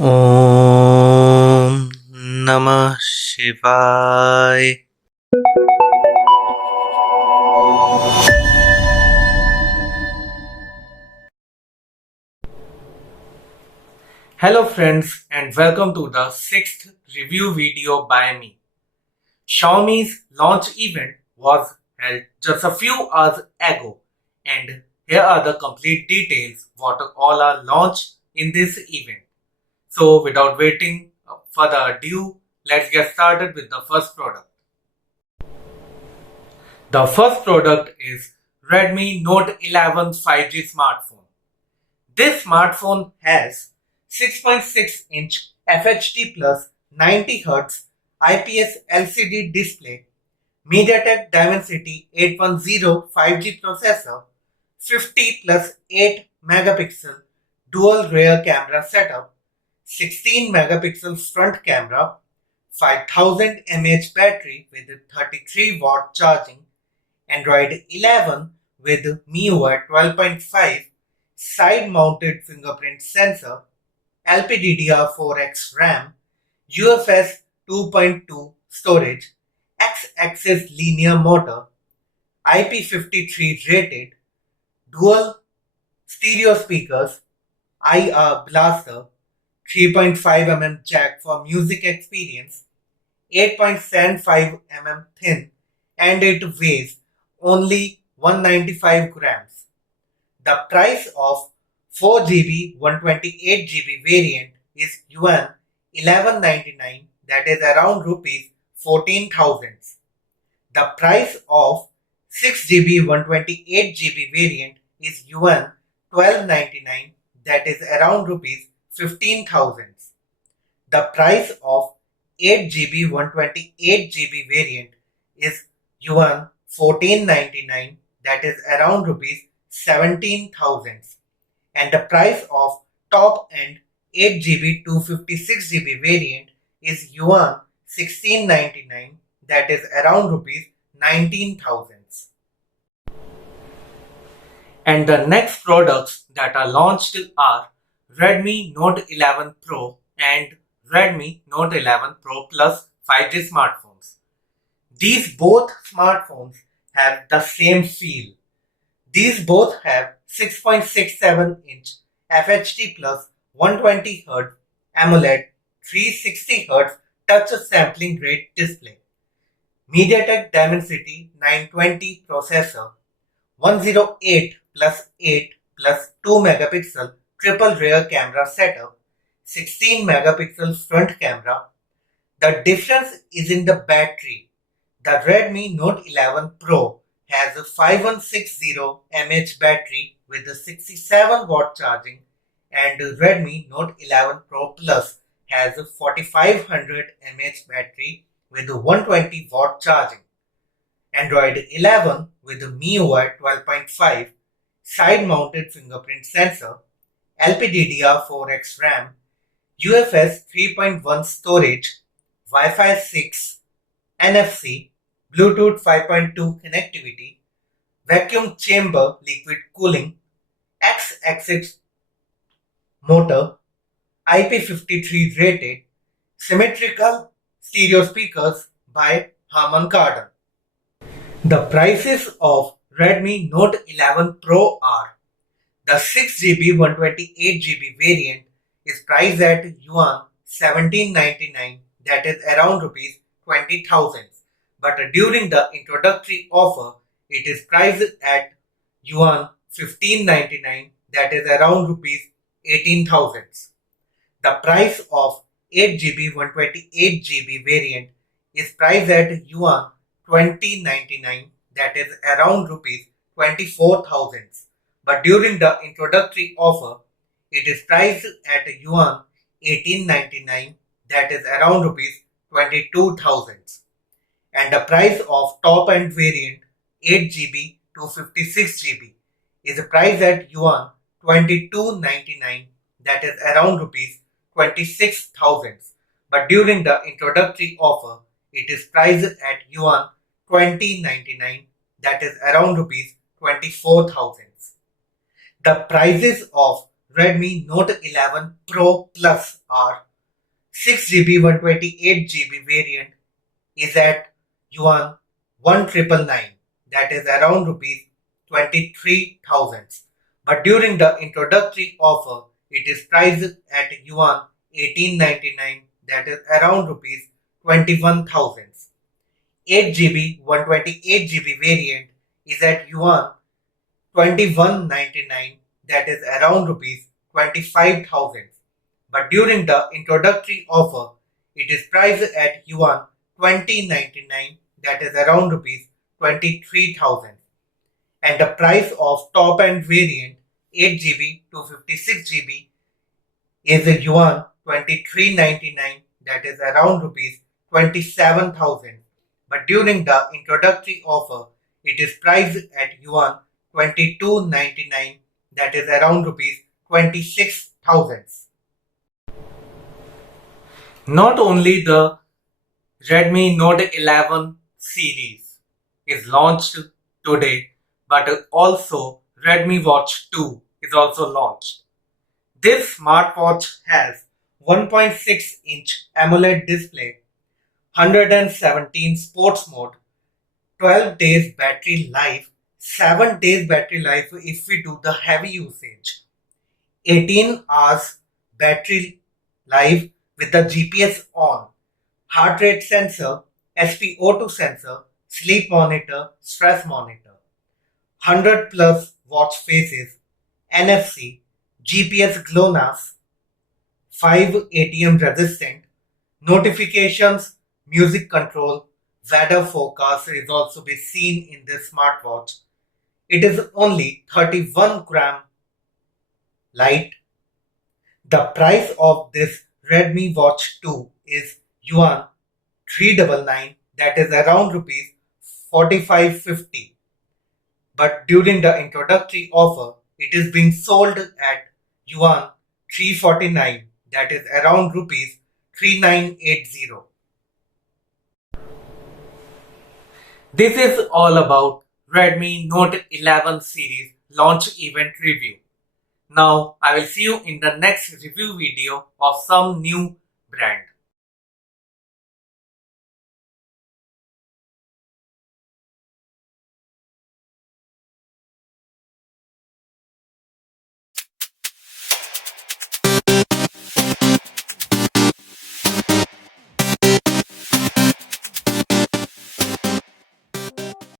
Om Namah Shivaya. Hello friends and welcome to the 6th review video by me. Xiaomi's launch event was held just a few hours ago and here are the complete details what all are launched in this event. So without waiting further ado, let's get started with the first product. The first product is Redmi Note 11 5G smartphone. This smartphone has 6.6-inch FHD plus 90Hz IPS LCD display, MediaTek Dimensity 810 5G processor, 50 plus 8 megapixel dual rear camera setup, 16 megapixel front camera, 5000 mAh battery with 33-watt charging, Android 11 with MIUI 12.5, side-mounted fingerprint sensor, LPDDR4X RAM, UFS 2.2 storage, X-axis linear motor, IP53 rated, dual stereo speakers, IR blaster, 3.5mm jack for music experience, 8.75mm thin, and it weighs only 195 grams. The price of 4GB 128GB variant is yuan 1199, that is around rupees 14,000. The price of 6GB 128GB variant is yuan 1299, that is around rupees 15,000. The price of 8GB 128GB variant is yuan 1499, that is around rupees 17,000, and the price of top end 8GB 256GB variant is yuan 1699, that is around rupees 19,000. And the next products that are launched are Redmi Note 11 Pro and Redmi Note 11 Pro Plus 5G smartphones. These both smartphones have the same feel. These both have 6.67-inch FHD plus 120Hz AMOLED 360Hz touch sampling rate display, MediaTek Dimensity 920 processor, 108 plus 8 plus 2 megapixel triple rear camera setup, 16 megapixel front camera. The difference is in the battery. The Redmi Note 11 Pro has a 5160 mAh battery with a 67-watt charging, and Redmi Note 11 Pro Plus has a 4500 mAh battery with a 120-watt charging. Android 11 with a MIUI 12.5, side-mounted fingerprint sensor, LPDDR4X RAM, UFS 3.1 storage, Wi-Fi 6, NFC, Bluetooth 5.2 connectivity, vacuum chamber liquid cooling, X-axis motor, IP53 rated, symmetrical stereo speakers by Harman Kardon. The prices of Redmi Note 11 Pro are: the 6GB 128GB variant is priced at yuan 1799, that is around rupees 20,000. But during the introductory offer, it is priced at yuan 1599, that is around rupees 18,000. The price of 8GB 128GB variant is priced at yuan 2099, that is around rupees 24,000. But during the introductory offer, it is priced at yuan 1899, that is around rupees 22,000. And the price of top end variant 8GB to 56GB is priced at yuan 2299, that is around rupees 26,000. But during the introductory offer, it is priced at yuan 2099, that is around rupees 24,000. The prices of Redmi Note 11 Pro Plus or 6GB 128GB variant is at yuan 1,999, that is around rupees 23,000. But during the introductory offer, it is priced at yuan 1,899, that is around rupees 21,000. 8GB 128GB variant is at yuan 2199, that is around rupees 25,000. But during the introductory offer, it is priced at yuan 2099, that is around rupees 23,000. And the price of top end variant 8GB to 56GB is yuan 2399, that is around rupees 27,000. But during the introductory offer, it is priced at yuan 2299, that is around rupees 26,000. Not only the Redmi Note 11 series is launched today, but also Redmi Watch 2 is also launched. This smartwatch has 1.6-inch AMOLED display, 117 sports mode, 12 days battery life, 7 days battery life if we do the heavy usage, 18 hours battery life with the GPS on, heart rate sensor, SpO2 sensor, sleep monitor, stress monitor, 100 plus watch faces, NFC, GPS GLONASS, 5 ATM resistant, notifications, music control, weather forecast is also be seen in this smartwatch. It is only 31 gram light. The price of this Redmi Watch 2 is yuan 399, that is around rupees 4550. But during the introductory offer, it is being sold at yuan 349, that is around rupees 3980. This is all about Redmi Note 11 series launch event review. Now I will see you in the next review video of some new brand.